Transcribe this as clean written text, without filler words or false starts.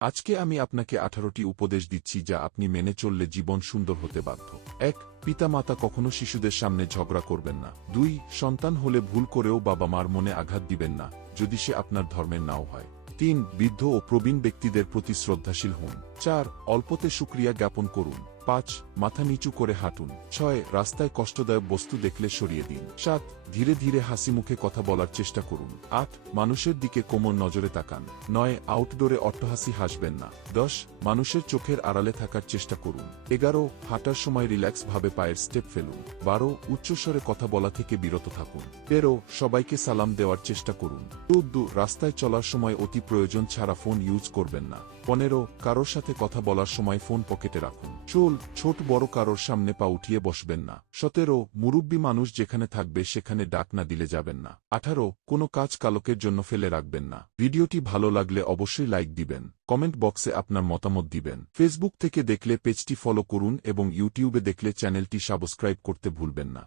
আজকে আমি আপনাকে 18টি উপদেশ দিচ্ছি যা আপনি মেনে চললে জীবন সুন্দর হতে বাধ্য। 1. পিতামাতা কখনো শিশুদের সামনে ঝগড়া করবেন না। 2. সন্তান হলে ভুল করেও বাবা মার মনে আঘাত দিবেন না, যদি সে আপনার ধর্মের নাও হয়। 3. বৃদ্ধ ও প্রবীণ ব্যক্তিদের প্রতি শ্রদ্ধাশীল হন। 4. অল্পতে শুকরিয়া জ্ঞাপন করুন। 5. মাথা নিচু করে হাঁটুন। 6. রাস্তায় কষ্টদায়ক বস্তু দেখলে সরিয়ে দিন। 7. ধীরে ধীরে হাসিমুখে কথা বলার চেষ্টা করুন। 8. মানুষের দিকে কোমল নজরে তাকান। 9. আউটডোরে অট্টহাসি হাসবেন না। 10. মানুষের চোখের আড়ালে থাকার চেষ্টা করুন। 11. হাঁটার সময় রিল্যাক্স ভাবে পায়ের স্টেপ ফেলুন। 12. উচ্চস্বরে কথা বলা থেকে বিরত থাকুন। 13. সবাইকে সালাম দেওয়ার চেষ্টা করুন। 14. রাস্তায় চলার সময় অতি প্রয়োজন ছাড়া ফোন ইউজ করবেন না। 15. কারোর সাথে কথা বলার সময় ফোন পকেটে রাখুন। 16. ছোট বড় কারোর সামনে পা উঠিয়ে বসবেন না। 17. মুরব্বী মানুষ যেখানে থাকবে সেখানে ডাক না দিলে যাবেন না। 18. কোনো কাজ কালকের জন্য ফেলে রাখবেন না। ভিডিওটি ভালো লাগলে অবশ্যই লাইক দিবেন, কমেন্ট বক্সে আপনার মতামত দিবেন। ফেসবুক থেকে দেখলে পেজটি ফলো করুন এবং ইউটিউবে দেখলে চ্যানেলটি সাবস্ক্রাইব করতে ভুলবেন না।